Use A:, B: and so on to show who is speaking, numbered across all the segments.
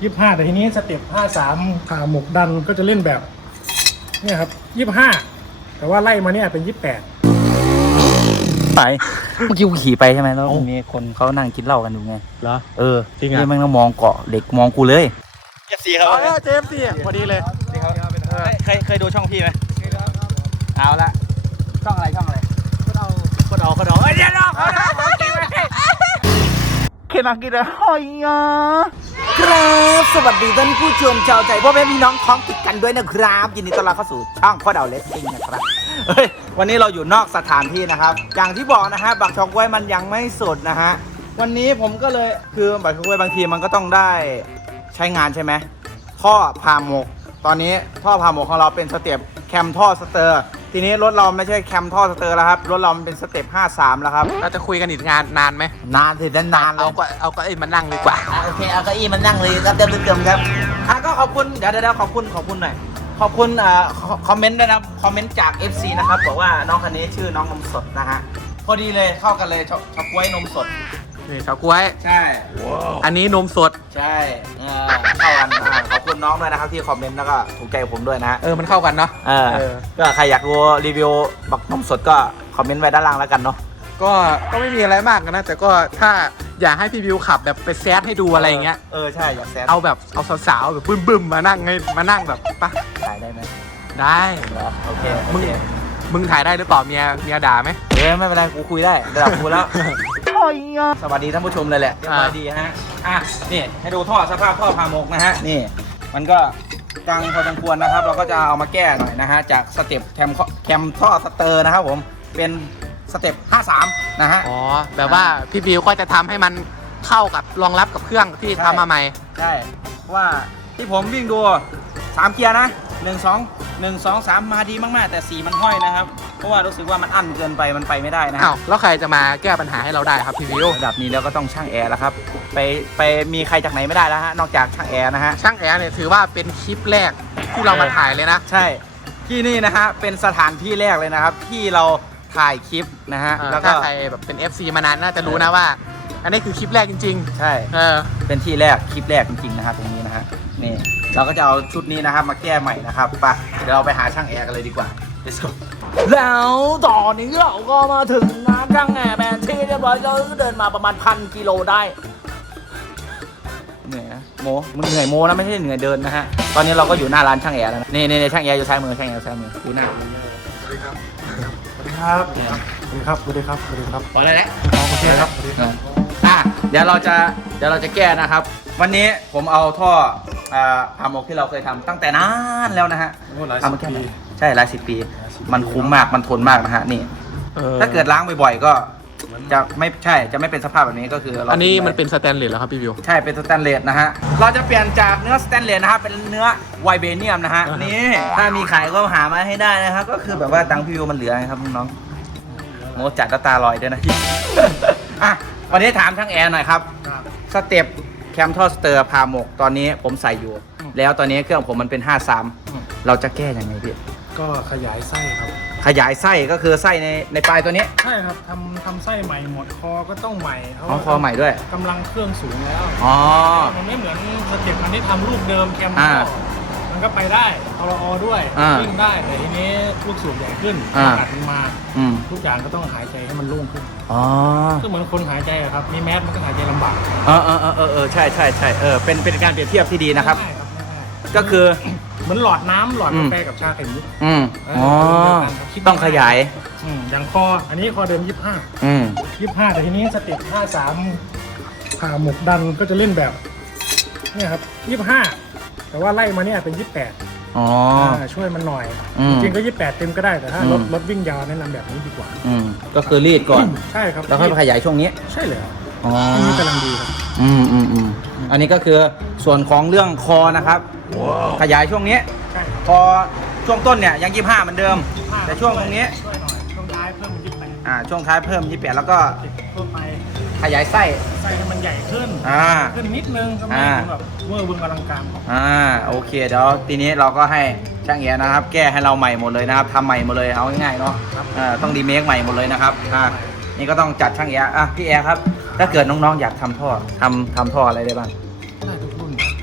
A: 25แต่ทีนี้สเต็ป53ผ่าหมกดันก็จะเล่นแบบเนี่ยครับ25แต่ว่าไล่มาเนี่ยเป็น28
B: ไปเมื่อกี้กูขี่ไปใช่ไหมแล้วมีคนเขานั่งกินเหล้ากันอยู่ไง
A: เหรอ
B: จริงอ่ะยังไม่ต้องมองเกาะเด็กมองกูเลย
A: FC ครับเจฟซีพอดีเลย
B: เคยดูช่องพี่ไหมเอาละช่องอะไรคนเอาเดี๋ยวน้องเขากินไปเคนักกินอะไรครับสวัสดีท่านผู้ชมชาวใจพ่อแม่พี่น้องท้องติดกันด้วยนะครับยินดีต้อนรับเข้าสู่ช่องพ่อเดาเลสซิ่งนะครับวันนี้เราอยู่นอกสถานที่นะครับอย่างที่บอกนะฮะบักช็อกไว้มันยังไม่สุดนะฮะวันนี้ผมก็เลยคือบักช็อกไว้บางทีมันก็ต้องได้ใช้งานใช่ไหมท่อพาหมกตอนนี้ท่อพาหมกของเราเป็นสเต็ปแคมท่อสเตอร์ทีนี้รถเราไม่ใช่แคมท่อสเตอร์แล้วครับรถเรามันเป็นสเต็ป53แล้วครับ
C: เราจะคุยกันอีกนานไหม
B: นานสินานเลย
C: เอาก็มานั่งดีกว่า
B: โอเคเอาเก้าอี้มานั่งเลยครับเดิมครับก็ขอบคุณเดี๋ยวขอบคุณหน่อยขอบคุณคอมเมนต์ด้วยนะคอมเมนต์จาก FC นะครับบอกว่าน้องคนนี้ชื่อน้องนมสดนะฮะพอดีเลยเข้ากันเลยช็อกกล้วยนมสด
C: นี่เฉาก๊วย
B: ใช่
C: อันนี้นมสด
B: ใช่เข้ากันขอบคุณน้องด้วยนะครับที่คอมเมนต์แล้วก็ถูกใจผมด้วยนะฮะ
C: มันเข้ากันเนาะ
B: ก็ใครอยากดูรีวิวบักนมสดก็คอมเมนต์ไว้ด้านล่างแล้วกันเนาะ
C: ก็ไม่มีอะไรมากนะแต่ก็ถ้าอยากให้พี่วิวขับแบบไปแซดให้ดูอะไรอย่างเงี้ย
B: ใช่อยากแซด
C: เอาสาวๆแบบบึ้มมานั่งแบบปะ
B: ถ่ายได้ไหม
C: ได้
B: โอเค
C: มึงถ่ายได้หรือเปล่าเมียด่าไหม
B: ไม่เป็นไรกูคุยได้ระดับกูแล้วสวัสดีท่านผู้ชมเลยแหละสวัสดีฮะนี่ให้ดูท่อสภาพท่อพาหมกนะฮะนี่มันก็กังพอสมควรนะครับเราก็จะเอามาแก้หน่อยนะฮะจากสเต็ปแคมท่อสเตอร์นะครับผมเป็นสเต็ป53นะฮะ
C: แบบว่าพี่วิวก็จะทำให้มันเข้ากับรองรับกับเครื่องที่ทำมาใหม่
B: ใช่ว่าที่ผมวิ่งดู3เกียร์นะ1-2-1-2-3มาดีมากๆแต่4มันห้อยนะครับเพราะว่ารู้สึกว่ามันอั้นเกินไปมันไปไม่ได้นะ
C: แล้วใครจะมาแก้ปัญหาให้เราได้ครับพี่วิว
B: ระดับนี้แล้วก็ต้องช่างแอร์แล้วครับไปมีใครจากไหนไม่ได้แล้วฮะนอกจากช่างแอร์นะฮะ
C: ช่างแอร์เนี่ยถือว่าเป็นคลิปแรกที่เรามาถ่ายเลยนะ
B: ใช่ที่นี่นะฮะเป็นสถานที่แรกเลยนะครับที่เราถ่ายคลิปนะฮะ
C: แล้วก็ใครแบบเป็น FC มานานน่าจะรู้นะว่าอันนี้คือคลิปแรกจริง
B: ๆใช่เป็นที่แรกคลิปแรกจริงๆนะครับตรงนี้นะฮะนี่เราก็จะเอาชุดนี้นะครับมาแก้ใหม่นะครับไปเดี๋ยวเราไปหาช่างแอร์กันเลยดีกว่าแล้วตอนนี้เราก็มาถึงร้านช่างแอร์แบนที่เรียบร้อยก็เดินมาประมาณ1,000 กิโลได้เหนื่อยนะโมมึงเหนื่อยโมนะไม่ใช่เหนื่อยเดินนะฮะตอนนี้เราก็อยู่หน้าร้านช่างแอร์แล้วนะนี่ช่างแอร์อยู่ซ้ายมือช่างแอร์อยู่ซ้ายมือดูหน้า
A: สวัสดีครับ
B: พอได้แล้ว
A: โอเคครับ
B: เดี๋ยวเราจะแก้นะครับวันนี้ผมเอาท่อพาหมกที่เราเคยทำตั้งแต่นานแล้วนะฮะ
A: ทำมาแค่ปี
B: ใช่หลาย10 ปีมันคุ้มมากมันทนมากนะฮะนี่ถ้าเกิดล้างบ่อยๆก็จะไม่เป็นสภาพแบบนี้ก็คือ
C: อันนี้มันเป็นสแตนเลสแล้วครับพี่วิว
B: ใช่เป็นสแตนเลสนะฮะเราจะเปลี่ยนจากเนื้อสแตนเลสนะครับเป็นเนื้อไวเบเนียมนะฮะนี่ถ้ามีขายก็หามาให้ได้นะครับก็คือแบบว่าตังค์พี่วิวมันเหลือนะครับน้องโมจัดตาลอยด้วยนะวันนี้ถามช่างแอร์หน่อยครับสเต็ปแคมท่อสเตอร์พาหมกตอนนี้ผมใส่อยู่แล้วตอนนี้เครื่องผมมันเป็น53เราจะแก้ยังไงพี่
A: ก็ขยายไส้ครับ
B: ขยายไส้ก็คือไส้ในปลายตัวนี้
A: ใช่ครับทำไส้ใหม่หมดคอก็ต้องใหม่
B: คอใหม่ด้วย
A: กำลังเครื่องสูงแล้วมันไม่เหมือนสเต็ปมันที่ทำลูกเดิมแคมท่อมันก็ไปได้ตลอด้วยวิ่งได้แต่ทีนี้ลูกสูบใหญ่ขึ้นอัดมันมาทุกอย่างก็ต้องหายใจให้มันโล่งขึ้นก็เหมือนคนหายใจครับมีแมสมันก็หายใจลำบาก
B: ใช่เป็นการเปรียบเทียบที่ดีนะครับก็คือ
A: เหมือนหลอดน้ำหลอดกาแฟกับชาไข่มุก
B: ต้องขยาย
A: อย่างคออันนี้คอเดิม25แต่ทีนี้สเต็ป53ผ่าหมกดันก็จะเล่นแบบเนี่ยครับ25แต่ว่าไล่มาเนี่ยเป็น28ช่วยมันหน่อยจริงก็28เต็มก็ได้แต่ถ้ารถวิ่งยาวแนะนำแบบนี้ดีกว่า
B: ก็คือรีดก่อน
A: ใช่ครับ
B: แล้วค่อยขยายช่วงนี้
A: ใช่เลยอันนี้กำลังดีครับ
B: อันนี้ก็คือส่วนของเรื่องคอนะครับขยายช่วงนี้พอช่วงต้นเนี่ยยัง25เหมือนเดิมแต่ช่วงตรงนี้
A: ช่วงท้ายเพิ่ม28
B: ช่วงท้ายเพิ่ม28แล้วก็ขยายไส้
A: ให้มันใหญ่ขึ้นนิดนึงก็ไม่แบบเวอร์บึงอลังการ
B: โอเคเดี๋ยวทีนี้เราก็ให้ช่างแอร์นะครับแก้ให้เราใหม่หมดเลยนะครับทำใหม่หมดเลยเอาง่ายๆเนาะต้องรีเมคใหม่หมดเลยนะครับนี่ก็ต้องจัดช่างแอร์พี่แอร์ครับถ้าเกิดน้องๆอยากทำท่อทำท่ออะไรได้บ้าง
A: ได้ทุกรุ่น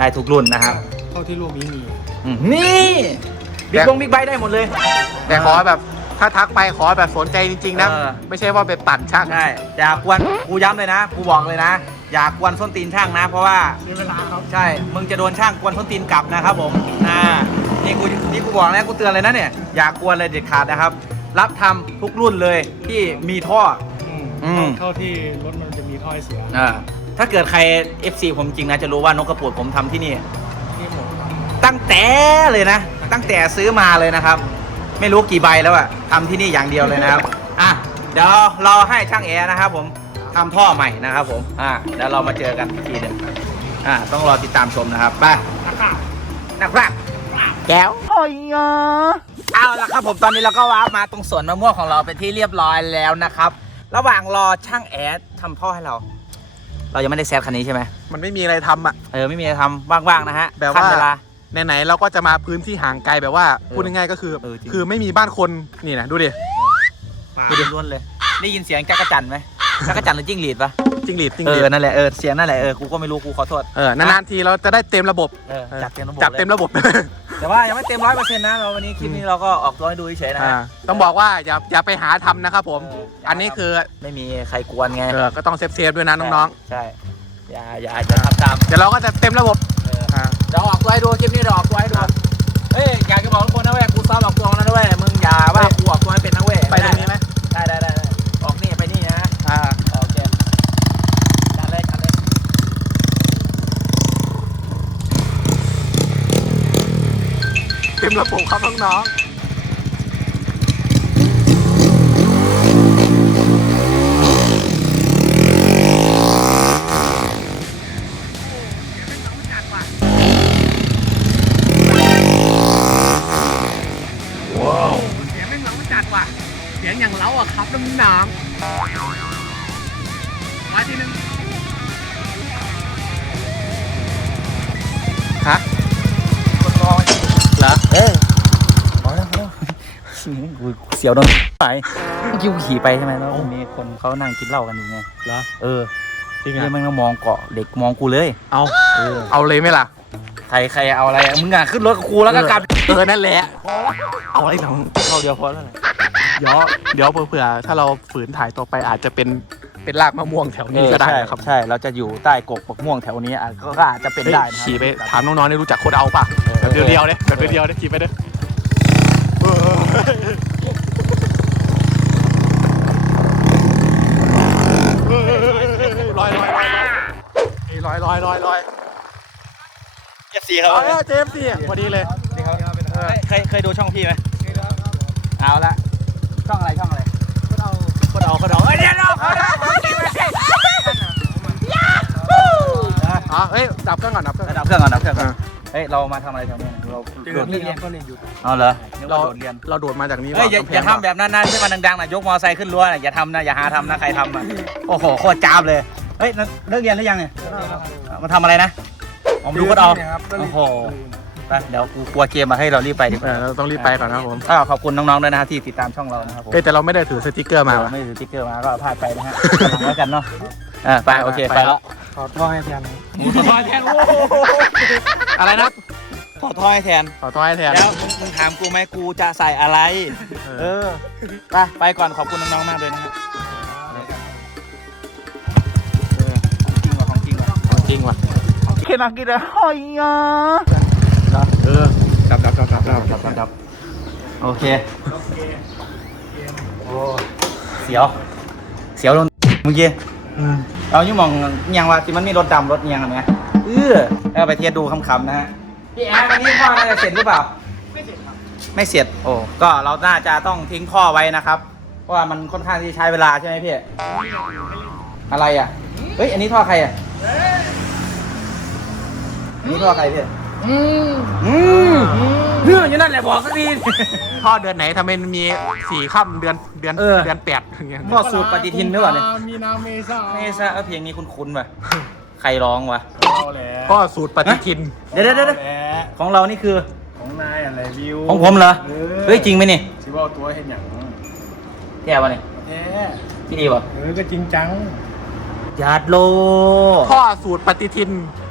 B: ได้ทุกรุ่นนะครับ
A: เท่าที่โลกนี้มี
B: นี่บิ๊กบงบิ๊กไบค์ได้หมดเลย
C: แต่ขอแบบถ้าทักไปขอแบบสนใจจริงๆนะ ไม่ใช่ว่าไปปั่นช่าง
B: ใช่อย่ากวนกูย้ำเลยนะกูบอกเลยนะ อย่ากวนส้นตีนช่างนะ เพราะว่า
A: เสียเวลาครับ
B: ใช่มึงจะโดนช่างกวนส้นตีนกลับนะครับผมนี่กูบอกนะกูเตือนเลยนะเนี่ยอย่ากวนเลยเด็ดขาดนะครับ รับทำทุกรุ่นเลยที่มีท่อ
A: เท่าที่รถมันจะมีท่อให้เสีย
B: ถ้าเกิดใคร FC ผมจริงนะจะรู้ว่านกกระปูดผมทำที่นี่
A: ที่หมดครับ
B: ตั้งแต่เลยนะ ตั้งแต่ซื้อมาเลยนะครับ ไม่รู้กี่ใบแล้วอะทำที่นี่อย่างเดียวเลยนะครับอ่ะเดี๋ยวเราให้ช่างแอร์นะครับผมทำท่อใหม่นะครับผมเดี๋ยวเรามาเจอกันอีกทีหนึ่งต้องรอติดตามชมนะครับไปนะครับแก้วโอ้ยเอาละครับผมตอนนี้เราก็ว้ามาตรงสวนมะม่วงของเราเป็นที่เรียบร้อยแล้วนะครับ ระหว่างรอช่างแอร์ทำท่อให้เรายังไม่ได้แซดคันนี้ใช่ไหม
C: มันไม่มีอะไรทำอ่ะ
B: ไม่มีอะไรทำว่างๆนะฮะ
C: แบบว่า
B: ขั้นเวลา
C: ไหนๆเราก็จะมาพื้นที่ห่างไกลแบบว่าพูดง่ายๆก็คือ
B: จริง
C: คือไม่มีบ้านคนนี่นะดูดิ
B: ดูดิล้วนเลย ได้ยินเสียงจักรจันทร์ไหมจักรจันทร์หรือจิ้งหรีดปะ
C: จิ้งหรีดจิ้งหรีด
B: นั่นแหละเสียงนั่นแหละกูก็ไม่รู้กูขอโทษ
C: นานๆทีเราจะได้เต็มระบบ
B: จัดเต็มระบบ
C: จัดเต็มระบบ
B: แต่ว่ายังไม่เต็ม100%นะเราวันนี้คลิปนี้เราก็ออกตัวให้ดูเฉยๆนะ
C: ต้องบอกว่าอย่าไปหาทำนะครับผม อันนี้คือ
B: ไม่มีใครกวนไง
C: ก็ต้องเซฟด้วยนะน้อง
B: ใช่อย่าทำตาม
C: ๆเดี๋ยวเราก็จะเต็มระบบ
B: เดี๋ยวออกตัวให้ดูคลิปนี้เดี๋ยวออกตัวให้ดูเฮ้ยอยากจะบอกทุกคนนะเว้ยกูซ้อมออกตัวนะเว้ยมึงอย่าว่ากูออกตัวให้เป็นนะเว้ย
C: ไปตรงนี้ไหม
B: ได้ออกนี่ไปนี่นะโอเคจัดเลย
C: เต็มระบบครับน้องๆว้าวเสียงแม่งเล้าจัดว่ะเสียงอย่างเล้าอ่ะครับน้ำมาทีนึงฮะ เหรอ
B: พอแล้วกูเสียวโดนไปเมื่อกี้กูขี่ไปใช่ไหมแล้วมีคนเขานั่งกินเหล้ากันอยู่ไง
C: เหรอ
B: จริงๆมันก็มองเกาะเด็กมองกูเลย
C: เอาเลยไหมล่ะ
B: ใครเอาอะไรมึงอ่ะขึ้นรถกับกูแล้วก็กลับ
C: นั่นแหละ เอาอะไรหรอ
B: เข้าเดียวพอแล้วแหละ
C: เดี๋ยวเผื่อถ้าเราฝืนถ่ายต่อไปอาจจะเป็นรากมะม่วงแถวนี้ก็ได้นะครับ
B: ใช่เราจะอยู่ใต้กกปักม่วงแถวนี้ก็อาจจะเป็นได้นะ
C: ขี่ไปถามน้องๆได้รู้จักโคตรเอาป่ะแบบเดียวๆเลยแบบเดียวๆเลยขี่ไปเด้ลอย
B: เอฟซีเขา
C: เจมส์สิพอดีเลย
B: เคยดูช่องพี่ไหมเอาละช่องอะไรก็เอาเดี๋ยวเขา
C: เฮ้ยดับเครื่องก่อน
B: ดับเครื่องก่อนเฮ้ยเรามาทำอะไรแถวนี้เราโดดเรียนก็เรียนอยู่เอาเหรอเราโดดเรียน
C: เราโดดมาจากนี้
B: เฮ้ยอย่าทำแบบนั้นๆที่มันดังๆนะยกมอไซค์ขึ้นรั้วนะอย่าทำนะอย่าหาทำนะใครทำนะโอ้โหโคตรจ้าบเลยเฮ้ยเลิกเรียนหรือยังเนี่ยมาทำอะไรนะมาดูก็เอาโอ้โหไปเดี๋ยวกูกลัวเกมมาให้เรารีบไปดีกว่า
C: เราต้องรีบไปก่อนนะครับผม
B: ขอบคุณน้องๆด้วยนะฮะที่ติดตามช่องเรานะครับผม
C: แต่เราไม่ได้ถือสติ๊กเกอร์มา
B: ไม่ถือสติ๊กเกอร์มาก็พลาดไปนะฮะแล้วกันเนาะไปโอเคไปแล้ว
A: ขอท่อให้แทน
B: ขอทอยแทน
C: อะไรนะ
B: ขอทอยแทน
C: ขอโทษให้แทน
B: แล้วมึงถามกูไหมกูจะใส่อะไรไปก่อนขอบคุณน้องๆมากเลยนะฮะของจริงว่ะ
C: เคนนักกินอะไรหอยอ่ะดับ
B: โอเคโอ้เสียวโดนเมื่อกี้เอานี่มองยังว่าที่มันมีรถดำรถเอียงอะไรไหมเอาไปเทียบดูคำๆนะฮะพี่แอร์วันนี้พ่อน่าจะเสร็จหรือเปล่าไม่เสร็จโอ้ก็เราน่าจะต้องทิ้งท่อไว้นะครับเพราะว่ามันค่อนข้างที่ใช้เวลาใช่ไหมพี่อะไรอ่ะเฮ้ยอันนี้ท่อใครอ่ะอันนี้ท่อใครพี่อยู่นั่นแหละบอกสักที
C: ท่อเดือนไหนทำไมมันมี4 ค่ำเดือน8อย่างเงี้ย
B: ท่อสูตรปฏิทินหรือเปล่าเนี่ย
A: มีนาเมษา
B: ไม่ทราบเพลงนี้คุ้นๆป่ะใครร้องวะ
A: เอาแล้ว
C: ก็สูตรปฏิทิน
B: เดี๋ยวของเรานี่คือ
A: ของนายอะไรวิว
B: ของผมเหรอเฮ้ยจริงไหมนี่
A: ชิว่าตัวเห็นอย่าง
B: แย่ป่ะนี่
A: แท้
B: พี่ดีป่ะ
A: ก็จริงจัง
B: ยาดโล
C: ท่อสูตรปฏิทิน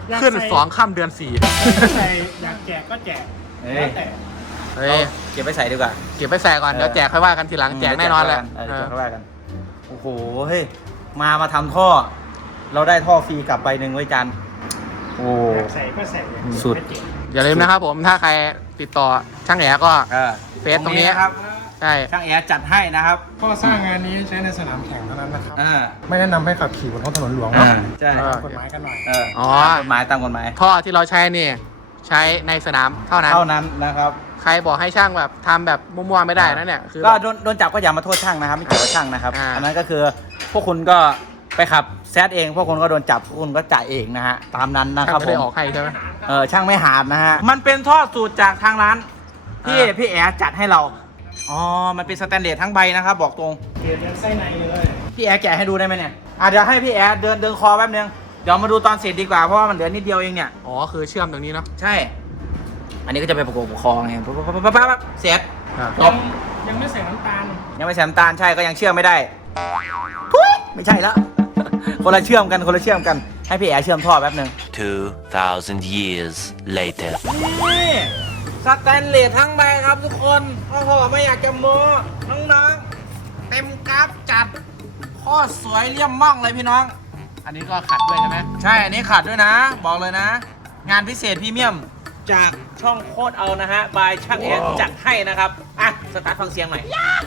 C: ขึ้น2 ค่ำเดือน 4
A: ใส่อยากแจกก็แจก
B: เฮ้
A: แล้
B: ยว
A: แต่
C: เฮ้ย
B: เก็บไปใส่ดีกว่า
C: เก็บไปใส่ก่อน เดี๋ยวแจกค่อยว่ากันทีหลัง แจกแน่นอนแหละ
B: เดี๋ยวแจกค่อยว่ากันโอ้โหเฮ้ยมาทำท่อ เราได้ท่อฟรีกลับไปหนึ่งไว้จันโอ้
A: อยากใส่ก็ใส่
B: สุด
A: ไม่เจ็บ
C: อย่าลืมนะครับผม ถ้าใครติดต่อช่างแหก็ เฟซตรงนี้
B: ครับ
C: ใช่
B: ช่างแอร์จัดให้นะครับ
A: ข้อสร้างงานนี้ใช้ในสนามแข่งเท่านั้นนะครับ
B: อ่า
A: ไม่แนะนำให้ขับขี่บนท้องถนนหลวงเนาะ
B: ใช่
A: ตามกฎหมายกันหน่อย
C: อ๋อ
B: ตามกฎหมายตามกฎหมาย
C: ท่อที่เราใช้นี่ ใช้ในสนามเท่านั้น
B: เท่านั้นนะครับ
C: ใครบอกให้ช่างแบบทำแบบมั่วๆไม่ได้นะเนี่ย คือ
B: ก็
C: แบบ
B: โดนจับก็อย่ามาโทษช่างนะครับไม่เกี่ยวกับช่างนะครับ
C: อ่า
B: อันนั้นก็คือพวกคุณก็ไปขับแซดเอง พวกคุณก็โดนจับพวกคุณก็จ่ายเองนะฮะตามนั้นนะค
C: ช่าง
B: รับ
C: ไม่
B: ผ
C: ได้
B: ม
C: ออกให้ใช่ไหม
B: ช่างไม่หาดนะฮะมันเป็นท่อสูตรจากทางร้านที่พี่แอร์จัดให้เราอ๋อมันเป็นสแตนเลสทั้งใบนะครับบอกตรง
A: เกลียดยันไส้ในเลย
B: พี่แอร์แกะให้ดูได้ไหมเนี่ยเดี๋ยวให้พี่แอร์เดินคอแป๊บนึงเดี๋ยวมาดูตอนเสร็จดีกว่าเพราะว่ามันเหลือนิดเดียวเองเนี่ย
C: อ๋อ คือเชื่อมตรงนี้เนาะ
B: ใช่ อันนี้ก็จะไปประกบคอไงปั๊บเสร็จ จบ
A: ยังไม่ใส่น้ำตาล
B: ยังไม่ใส่น้ำตาลใช่ก็ยังเชื่อมไม่ได้ทุยไม่ใช่แล้ว คนละเชื่อมกันให้พี่แอร์เชื่อมท่อแป๊บนึง
D: 2,000 years later.
B: นี่สแตนเลสทั้งใบครับทุกคนโอ้โหไม่อยากจะโม้น้องๆเต็มกราฟจัดโคตรสวยเลี่ยมม่องเลยพี่น้อง
C: อันนี้ก็ขัดด้วยใช่ไหม
B: ใช่ อันนี้ขาดด้วยนะ บอกเลยนะ งานพิเศษพรีเมียมจากช่องโคตรเอานะฮะ บายช่างแอร์จัดให้นะครับ อ่ะ สตาร์ทฟังเสียงหน่อย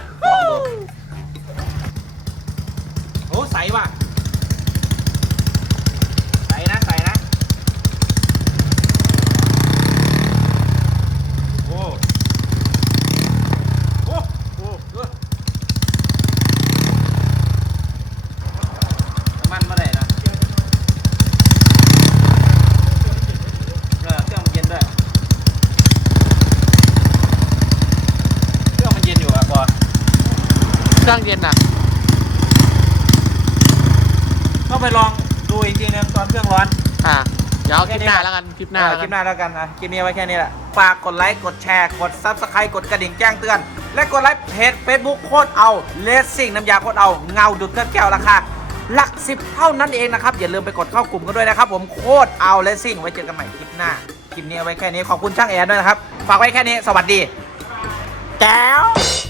B: โอ้ใสว่ะ ใสนะ ใสนะ โอ้โอ้โอ้น้ำมันมาได้นะ เครื่องมันเย็นด้วย เครื่องมันเย็นอยู่ครับบอส
C: เครื่องเย็นอ่ะ
B: ต้องไปลองดูอีกทีนึงตอนเครื่องร้อน
C: อ่ะ เดี๋ยวเอาคลิปหน้าแล้วกัน คลิปหน้าแล้ว
B: คลิ
C: กั
B: ป
C: น
B: หน้าแล้วกันนะคลิปนี้ไว้แค่นี้แหละ ฝากกดไลค์ กดแชร์ กด Subscribe กดกระดิ่งแจ้งเตือน และกดไลค์เพจ Facebook โคตรเอาเลสซิ่งน้ำยาโคตรเอา เงาดูดเครื่องแก้วราคาหลัก10เท่านั้นเองนะครับ อย่าลืมไปกดเข้ากลุ่มกันด้วยนะครับผมโคตรเอาเลสซิ่งไว้เจอกันใหม่คลิปหน้า คลิปนี้เอาไว้แค่นี้ ขอบคุณช่างแอร์ด้วยนะครับ ฝากไว้แค่นี้ สวัสดี แก้ว